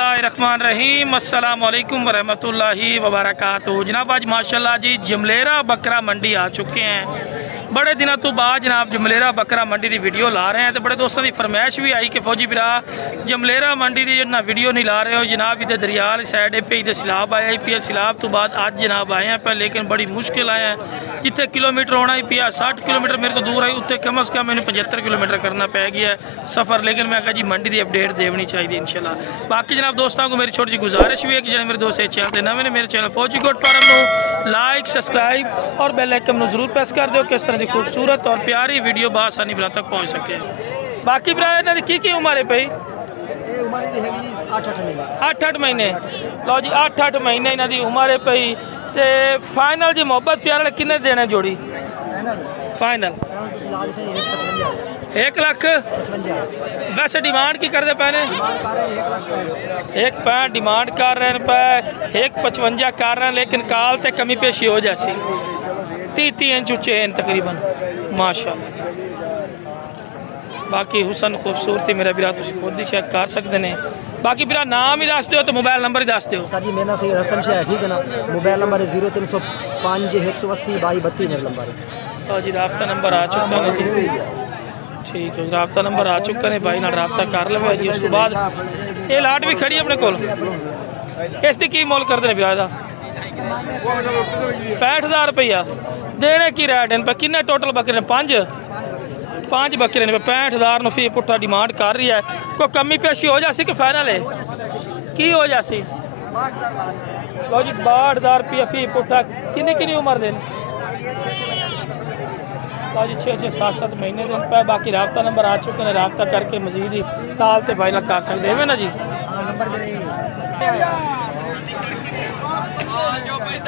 रहमान रहीम अस्सलाम वालेकुम वरहमतुल्लाहि वबरकातुहू। जनाब आज माशाल्लाह जी जमलेरा बकरा मंडी आ चुके हैं। बड़े दिनों तो बाद जनाब जमलेरा बकरा मंडी की वीडियो ला रहे हैं। तो बड़े दोस्तों की फरमाइश भी आई कि फौजी बिरा जमलेरा मंडी की ना वीडियो नहीं ला रहे हो जनाब। इधर दरिया साइड पे इधर सैलाब आया ही पिया, सैलाब तो बाद आज जनाब आए हैं पर लेकिन बड़ी मुश्किल आए हैं। जितने किलोमीटर होना ही पिया 60 किलोमीटर मेरे को दूर आई उत्ते कम अज़ कम मैंने 75 किलोमीटर करना पै गया है सफ़र। लेकिन मैं कहा जी मंडी की अपडेट देनी चाहिए इंशाल्लाह। बाकी जनाब दोस्तों को मेरी छोटी जी गुजारिश भी है कि जो मेरे दोस्त इस चैनल नवे ने मेरे चैनल फौजी गोट फार्म को लाइक सब्सक्राइब और बेल आइकन में जरूर प्रेस कर दो किस तरह की खूबसूरत और प्यारी वीडियो बासानी बिरा तक पहुँच सके। बाकी बिरा इन्होंने की उम्र है पई 8-8 महीने। लो जी 8-8 महीने इन्हों की उम्र है पई। तो फाइनल जी मोहब्बत प्यार किन्ने देने जोड़ी फाइनल 1 लाख। वैसे डिमांड की करते पे ने 1.65 डिमांड कर रहे हैं पे 1.55 कर रहे हैं। लेकिन काल ते कमी पेशी हो जैसी 30 इंच उच्चे हैं तकरीबन माशाल्लाह। बाकी हुसन खूबसूरती मेरा बिरा तुम खुद ही चेक कर सकते हैं। बाकी बिरा नाम ही दस दो तो मोबाइल नंबर ही दस दो। सर जी मेरा सही हसन शाह है ठीक है ना। मोबाइल नंबर है 0305 180 2232 मेरा नंबर है। और जी रबता नंबर आ चुका है जी ठीक है। रबता नंबर आ चुका है भाई ना रबता कर लो जी। उसके बाद ये लाट भी खड़ी अपने को इसकी की मोल करते हैं बिरा 65,000 रुपया देने की रेट इन पर किन्ने टोटल बकरे ने 5 बकरे ने 65,000 फी पुट्ठा डिमांड कर रही है। कोई कमी पेशी हो जासी कि फाइनल है की हो जासी। लो जी 62,000 रुपया फी पुट्ठा किन्नी उम्र देन लो जी 6-7 महीने दिन पे। बाकी रबता नंबर आ चुके हैं रबता करके मजीद ही काल ते भाई कर सकते हैं ना जी।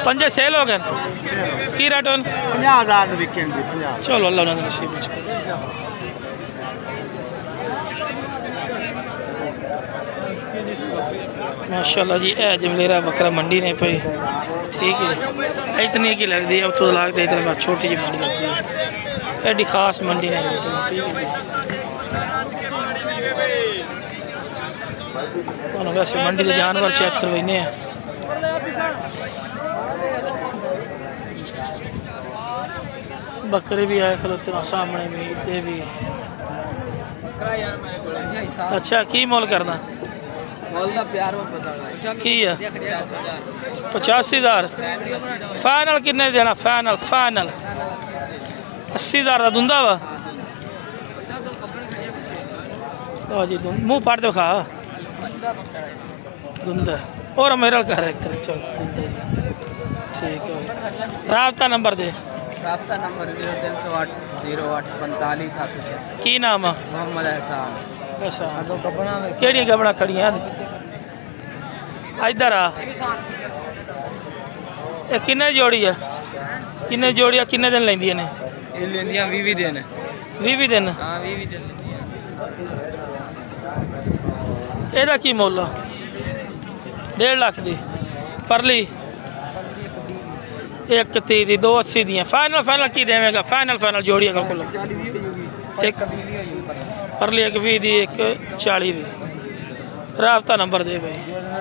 5 सेल हो गए की रेट 50,000 चलो अल्लाह उन्होंने नसीब माशाल्लाह जी है जमलेरा बकरा मंडी ने पे ठीक है। इतनी की लगती है अब तो लगता है इधर छोटी जी मंडी लगती है एडी खास मंडी नहीं ठीक है। वैसे मंडी के जानवर चेक करवाने हैं। बकरे भी आए खलोते सामने भी ये भी। अच्छा की मोल करना की है 85,000 फाइनल किन्ने देना फाइनल 80,000 का दुंदा वा जी मुँह पाट दे खा दुंदा और मेरा घर चल दुंदा ठीक है। रबता नंबर दे रबता नंबर 0308 08 45 706 की नाम है मोहम्मद एहसान। केड़ी गबड़ा खड़ियां इधर आ किन्ने जोड़ी है किन्ने जोड़ियां किन्ने दिन लेंदियां ने 20 दिन 20 दिन हां 20 दिन एदा की मुल 1.5 लाख दी परली 130 दी 280 दी फाइनल की देवेगा फाइनल जोड़ी अगर को एक परली 120 दी 140 दी। रबता नंबर दे भाई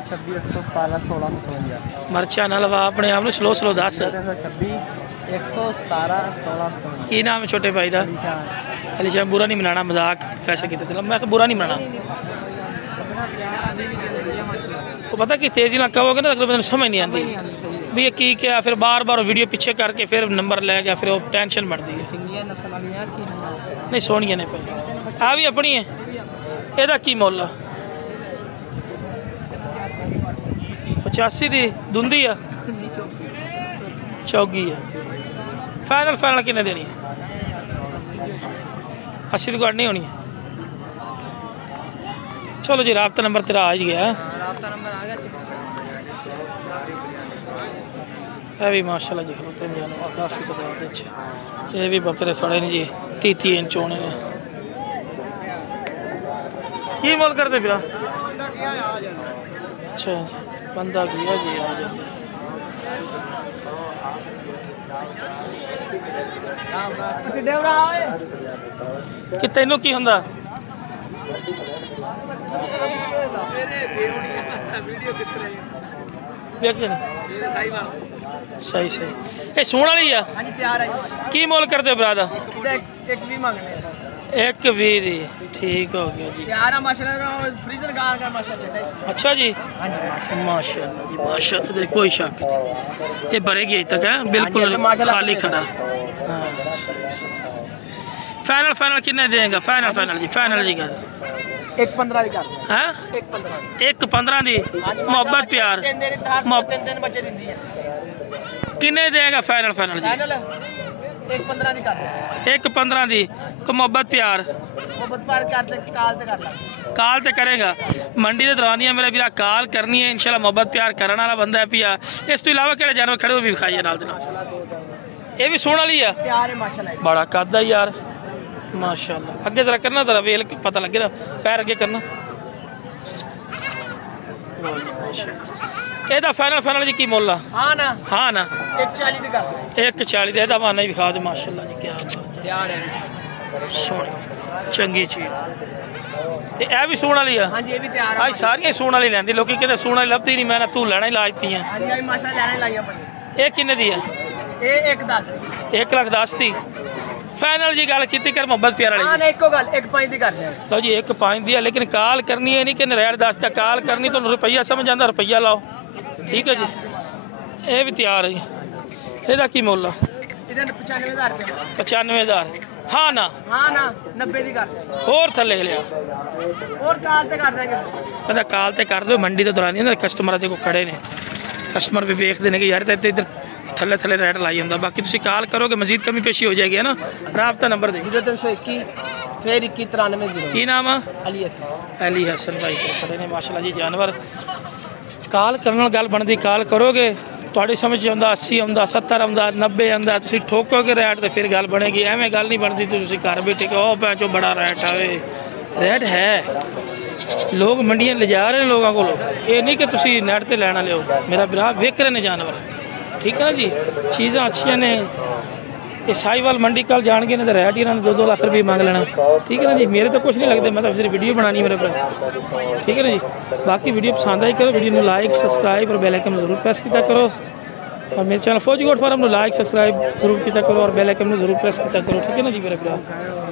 26 मर्चा ना लवा अपने आप स्लो दस 117 की नाम है छोटे भाई का अलीशान। बुरा नहीं मनाना मजाक पैसे कितने मैं बुरा नहीं मनाना वो पता कि तेजी ना कहोगे ना अगले बंदे समझ नहीं आती भी ये की क्या। फिर बार वीडियो पीछे करके फिर नंबर ले गया फिर वो टेंशन बढ़ती है। नहीं सोनिया ने भाई आ भी अपनी है एदा की मुल 85 दी दुंदी है चौगी है। फाइनल किन्ने देनी है 80 की नहीं होनी है। चलो जी रबता नंबर तेरा आ ही गया है भी माशाल्लाह जी खलोते काफ़ी तादाद ये भी बकरे खड़े ने जी 30 इंच होने ने की मोल करते फिर। अच्छा बंदा गया जी आ जाते कि तेनों की हुंदा सही सही ये सोने वाली है की मोल करते हो भरा दा एक भी दी ठीक हो गया जी अच्छा जी माशाल्लाह जी माशाल्लाह कोई शक नहीं ये भरेगी अभी तक है बिल्कुल खाली खड़ा हाँ फाइनल फाइनल कितने देंगे फाइनल फाइनल जी कर 1.15 दी कर हैं 1.15 दी मोहब्बत प्यार कितने देगा फाइनल फाइनल जी 1.15 दी कर 1.15 दी को मोहब्बत प्यार काल ते करेगा मंडी के दौरान मेरा वीरा काल करनी है इंशाल्लाह मोहब्बत प्यार करने वाला बंदा है पिया इस तो इलावा केड़े जानवर खड़े हो भी विखाइए नाल दे नाल ये भी सोने वाली है बड़ा कद है यार माशाल्लाह अगे जरा करना जरा वेल पता लगे ना पैर अगे करना ਇਹਦਾ फाइनल जी की मोल हाँ ना 140 दी कर 140 ਇਹਦਾ ਮਾਨਾ ਹੀ ਵਿਖਾ ਦੇ ਮਾਸ਼ਾਅੱਲਾ जी क्या यार है सोहनी चंगी चीज ਤੇ ਇਹ ਵੀ ਸੂਣ ਵਾਲੀ ਆ ਹਾਂਜੀ ਇਹ ਵੀ ਤਿਆਰ ਆ ਅੱਜ ਸਾਰੀਆਂ ਸੂਣ ਵਾਲੀ ਲੈਂਦੀ ਲੋਕੀ ਕਿਤੇ ਸੂਣ ਵਾਲੀ ਲੱਭਦੀ ਨਹੀਂ ਮੈਂ ਨਾ ਤੂੰ ਲੈਣਾ ਹੀ ਲਾਜਤੀ ਆ ਹਾਂਜੀ ਆਈ ਮਾਸ਼ਾ ਲੈਣੇ ਲਾਈਆਂ ਪਈਆਂ ਇਹ ਕਿੰਨੇ ਦੀ ਆ ਇਹ 1.10 ਦੀ 1,10,000 ਦੀ फाइनल जी गल की कर मोहब्बत प्यार वाली हां ना एको गल 1.5 दी कर दे लो जी 1.5 दी है लेकिन काल करनी है नहीं कि रेट 10 तक काल करनी तो रुपया समझ आंदा रुपया लाओ ठीक है जी ये भी तैयार है ਇਹਦਾ ਕੀ ਮੁੱਲ ਆ ਇਹਦਾ 95000 ਰੁਪਏ 95000 ਹਾਂ ਨਾ 90 ਦੀ ਕਰ ਦੇ ਹੋਰ ਥੱਲੇ ਲਿਆ ਹੋਰ ਕਾਲ ਤੇ ਕਰ ਦਾਂਗੇ ਕਹਿੰਦਾ ਕਾਲ ਤੇ ਕਰ ਦਿਓ ਮੰਡੀ ਦੇ ਦੌਰਾਨ ਇਹਨਾਂ ਕਸਟਮਰਾਂ ਦੇ ਕੋ ਖੜੇ ਨੇ ਕਸਟਮਰ ਵੀ ਵੇਖਦੇ ਨੇ ਕਿ ਯਾਰ ਤੇ ਇੱਧਰ थले थले रेट लाई होंगे बाकी तुम कॉल करोगे मजीद कमी पेशी हो जाएगी है ना राबता नंबर दे 0321 फिर 2193 की नाम है अली हसन भाई खड़े ने माशाल्लाह जी जानवर कॉल करने गल बनती कॉल करोगे थोड़ी समझ आता 80 आता 70 आता 90 आता तुम ठोकोगे रेट तो फिर गल बनेगी एवं गल नहीं बनती तो घर बैठे कि ओह भैन चो बड़ा रेट आवे रेट है लोग मंडियां ले जा रहे लोगों को ये नहीं कि तुम नैट से लैना लियो मेरा बिरा वेख रहे हैं जानवर ठीक है ना जी चीज़ा अच्छी ने ये साहिवाल मंडी कल जान गए तो रेट ही इन्होंने 2-2 लाख रुपये मांग लेना ठीक है ना जी मेरे तो कुछ नहीं लगता मैं तो सिर्फ वीडियो बनानी मेरे पर ठीक है ना जी बाकी वीडियो पसंद आई करो वीडियो में लाइक सब्सक्राइब और बेल आइकन जरूर प्रेस किया करो और मेरे चैनल फौजी गोट फार्म लाइक सब्सक्राइब जरूर किया करो और बेल आइकन में जरूर प्रेस किया करो ठीक है ना जी मेरे भरा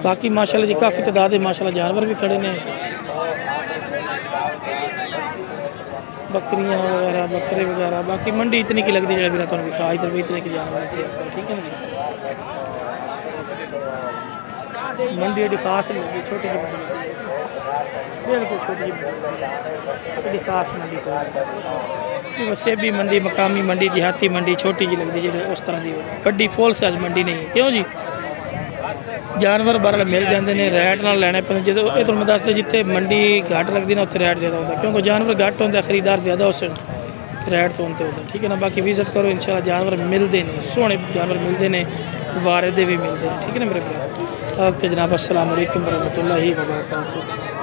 बाकी माशाल्लाह जी काफ़ी तादाद है माशाल्लाह जानवर भी खड़े ने बकरियां वगैरह बकरे वगैरह बाकी मंडी इतनी की लगती है मेरा तुम विखा इधर भी इतने की जानवर थे ठीक है ना जी मंडी एडी खास नहीं लगी छोटी जी मंडी बिल्कुल छोटी जी एडी खास मंडी को सेबी मंडी मकामी मंडी देहाती मंडी छोटी जी लगती है उस तरह की बड़ी फुल साइज मंडी नहीं क्यों जी जानवर बार मिल जाते हैं रेट नाल लैने पैंदे जो ये तुहानूं दसदे जिथे मंडी घट लगती ना उत्थे रेट ज़्यादा होता क्योंकि जानवर घट होंगे खरीदार ज़्यादा उस रेट तो होते होता ठीक है ना बाकी विजिट करो इंशाल्लाह जानवर मिलते हैं सोहने जानवर मिलते हैं वारे दे भी मिलते हैं ठीक है ना मेरे भरा ओके जनाब अस्सलाम वालेकुम वरहमतुल्लाहि वबरकातुहू।